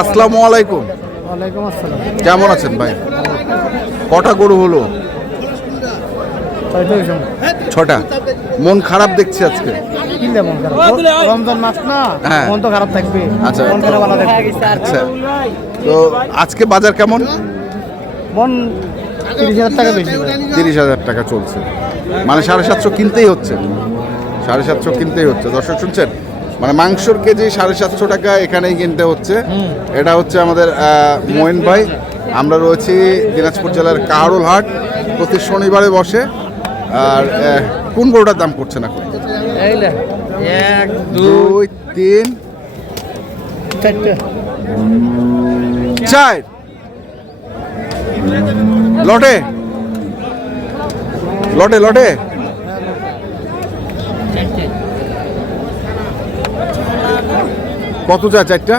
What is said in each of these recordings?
আসসালামু আলাইকুম। ওয়ালাইকুম আসসালাম। কেমন আছেন ভাই? কটা গরু হলো? ছটা। মন খারাপ দেখছি আজকে। রমজান মাস না, হ্যাঁ। মন তো খারাপ থাকবে। আচ্ছা। মন খারাপ ভালো থাকবে। আচ্ছা, তো আজকে বাজার কেমন? মন 30,000 টাকা বেশি। 30,000 টাকা চলছে, মানে 750 কিনতেই হচ্ছে। 750 কিনতেই হচ্ছে। দর্শক শুনছেন, মানে মাংসর কেজি 750 টাকা এখানেই কিনতে হচ্ছে। এটা হচ্ছে আমাদের মঈন ভাই। আমরা রয়েছি দিনাজপুর জেলার কাহারোল হাট, প্রতি শনিবারে বসে। আর কোন গরুটার দাম করছেন এখন? 1 2 3 4 লটে লটে লটে কত চা চারটা?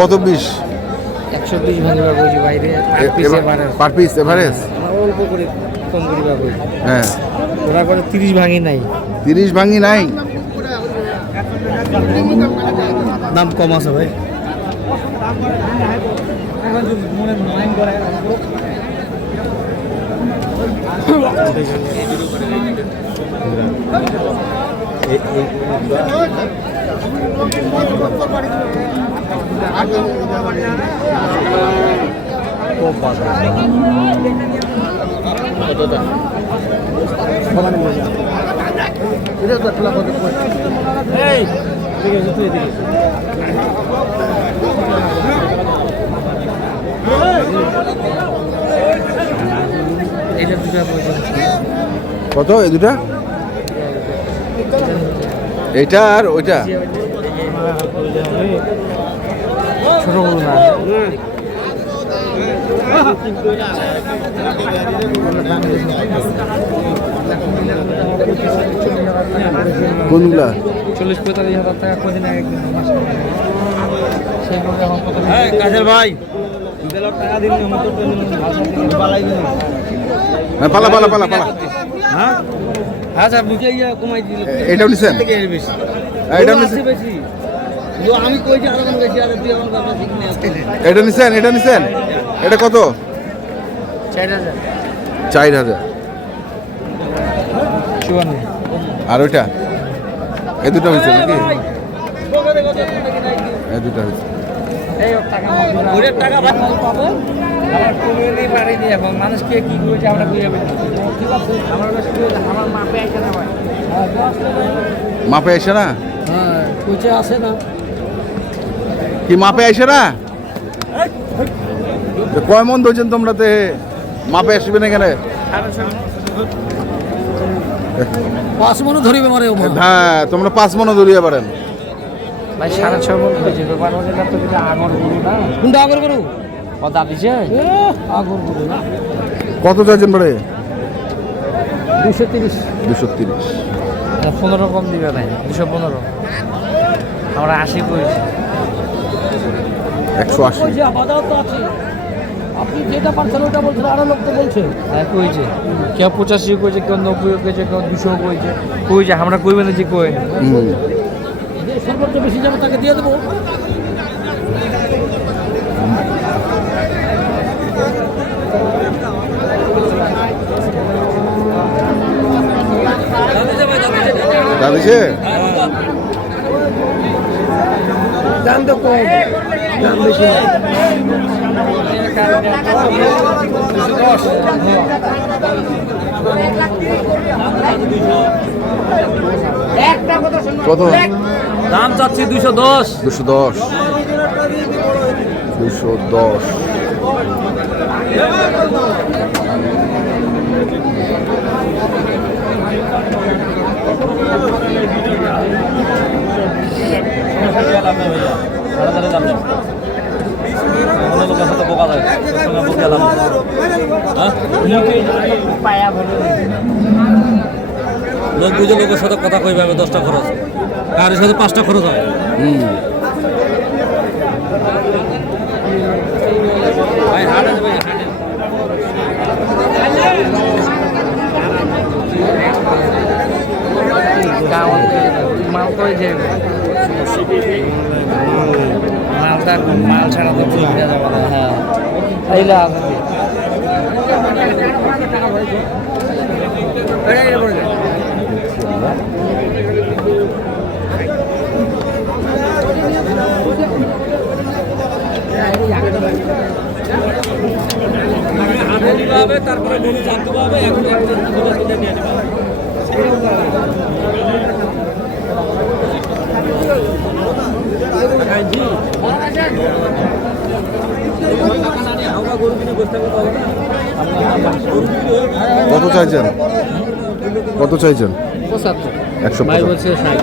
কত 20? 120 ভাঙিবা কইছি বাইরে, পার পিস এভারেজ? অল্প করে কম করিবা কই। হ্যাঁ, ওরা করে 30 ভাঙি নাই। 30 ভাঙি নাই। দাম কম আছে ভাই। কত এই দুটা? এইটা আর ওইটা? ছোট বড় না। কোনগুলা? 40-45,000 টাকা কদিন আগে কাজের ভাই টাকা দিন পালা পালা পালা পালা। হ্যাঁ আচ্ছা বুঝে কমাই দিল। এটাও নিছেন? এটাও নিছেন? আমি কইছি আরো কম বেশি, আর তুই আমার কথা শিখনে। এটা নিছেন? এটা নিছেন? এটা কত? 4000। 4000। 54। আর ওইটা? এই দুটো হয়েছে নাকি? এই দুটো হয়েছে। টাকা পাবো কমিয়ে পারি নি। এখন মানুষকে কি করেছে আমরা বুঝে আমার মাপে আসে না ভাই। মাপে আসে না? হ্যাঁ কুচে আসে না। কি মাপে আসে না? কয় মন ধরছেন তোমরা? তে মাপে আসবে না কেন? 5 মন ধরিবে মারে। হ্যাঁ, তোমরা 5 মনও ধরিয়ে পারেন ভাই। 6.5 মন হয়েছে। ব্যাপার হচ্ছে তো কিছু আগর গরু না। কোনটা আগর গরু? কথা দিছে আগর গরু না। কত চাইছেন পরে? 230। 230। 15 কম দিবে নাই। 215। আমরা 80 কইছি। 180। আপনি যেটা পারছেন ওটা বলছেন, আরো লোক তো বলছে। হ্যাঁ কইছে, কেউ 85 কইছে, কেউ 90 কইছে, কেউ 200 কইছে। কইছে আমরা কইবে না যে কই সর্বোচ্চ বেশি যাবে তাকে দিয়ে দেবো। দাদিছে দাম তো কম, দাম বেশি। কত দাম চাচ্ছি? 210। 210। 210। লোক বুঝে লোকের সাথে কথা কইবে, 10টা খরচ, গাড়ির সাথে 5টা খরচ হয়। মাল তো মালটা মাল ছাড়া তো চলে যাবে না। হ্যাঁ এইলা তারপরে জানতে পারবে এখন নিয়ে নেবে। কত চাইছেন? কত চাইছেন? 75। 150।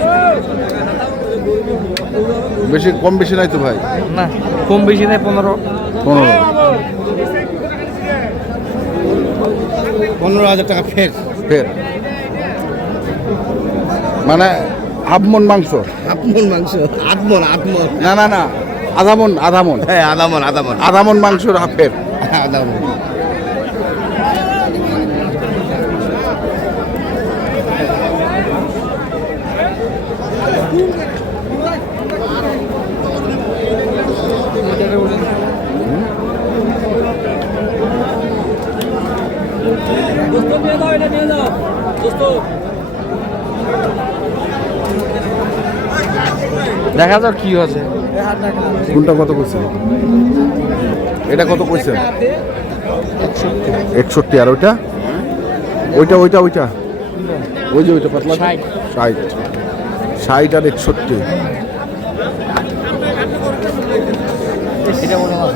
বেশি কম বেশি নাই তো ভাই? না কম বেশি নাই। 15। 15,000 টাকা ফের ফের মানে হাফ মন মাংস? আপমন মাংস আটমন না না না, আধা মন। হ্যাঁ আধা মন মাংসর হাফ ফের। আদামন দেখা যাক কি হচ্ছে। কোনটা কত কইছেন? এটা কত কইছেন? 61। আর ওইটা ওইটা ওইটা ওইটা ওই যে ওইটা পাতলা 60। 60 আর 61। এটা মনে হয়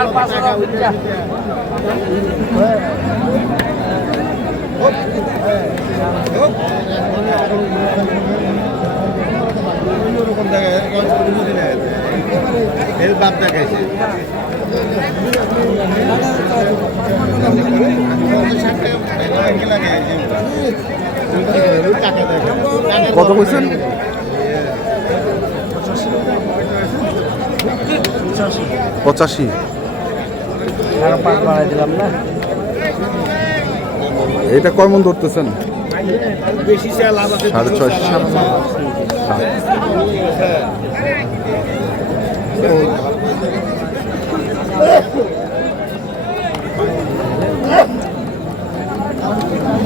আর 5 বাপ দেখাইছে কত কইছেন? 85। আর 5 বাড়াই দিলাম না। এটা কয় মন ধরতেছেন? বেশি লাভ আছে 6.5।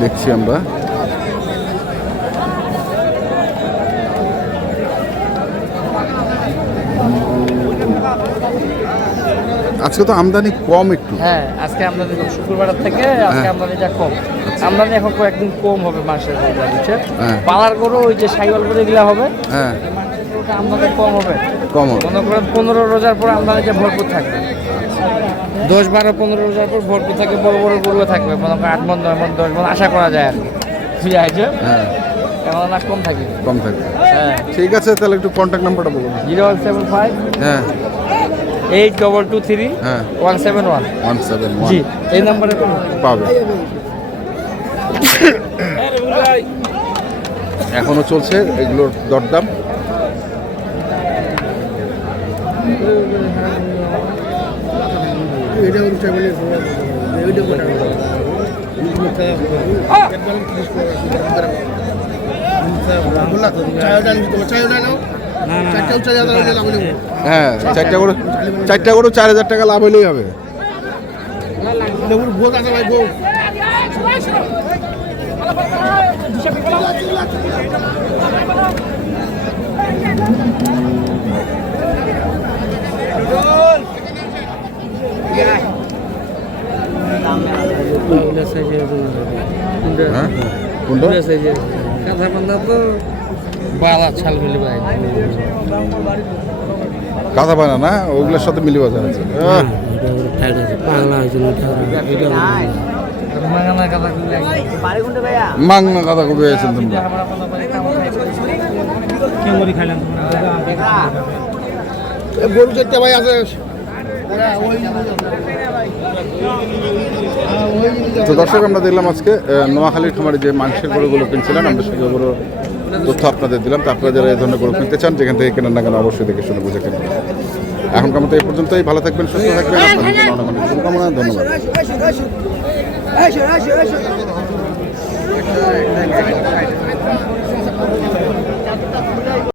দেখছি আমরা। আজকে তো আমদানি কম একটু। হ্যাঁ আজকে আমদানি কম, শুক্রবার থেকে আজকে আমদানিটা কম। আমদানি এখন কয়েকদিন কম হবে মাসের গরুটা, বুঝছেন? হ্যাঁ। পালার গরু ওই যে সাইকেল করে এগুলা হবে, হ্যাঁ আমদানি কম হবে। কম হবে। মনে করেন 15 রোজার পর আমদানিটা ভরপুর থাকবে। 10, 12, 15 রোজার পর ভরপুর থাকবে, বড় বড় গরু থাকবে। মনে করেন 8 মণ, 9 মণ, 10 মণ আশা করা যায় আর কি। বুঝা আছে? হ্যাঁ এখন না কম থাকে। কম থাকবে। হ্যাঁ ঠিক আছে, তাহলে একটু কন্ট্যাক্ট নাম্বারটা বলুন। 0175 হ্যাঁ 8223 হ্যাঁ 171। 171 জি এই নাম্বারে পাবে। এখনো চলছে এগুলোর দরদাম। হ্যাঁ 4টা করে 4,000 টাকা লাভ হলেই হবে। হ্যাঁ কোনটা? কাঁথা বান্ধা তো বালা ছাল মিলে ভাই। কাঁথা বানা না, ওগুলোর সাথে মিলি বাজার আছে। মাংনা কাঁথা কবে আছেন তোমরা? গরু চারটে ভাই আছে। তো দর্শক, আমরা দেখলাম আজকে নোয়াখালীর খামারে যে মাংসের গরুগুলো কিনছিলেন, আমরা সেগুলো গরু তথ্য আপনাদের দিলাম। তো আপনারা যারা এই ধরনের গরু কিনতে চান, যেখান থেকে কেনেন না কেন, অবশ্যই দেখে শুনে বুঝে কিনবেন। এখনকার মতো এই পর্যন্তই। ভালো থাকবেন, সুস্থ থাকবেন। আপনাদের জন্য অনেক অনেক শুভকামনা। ধন্যবাদ।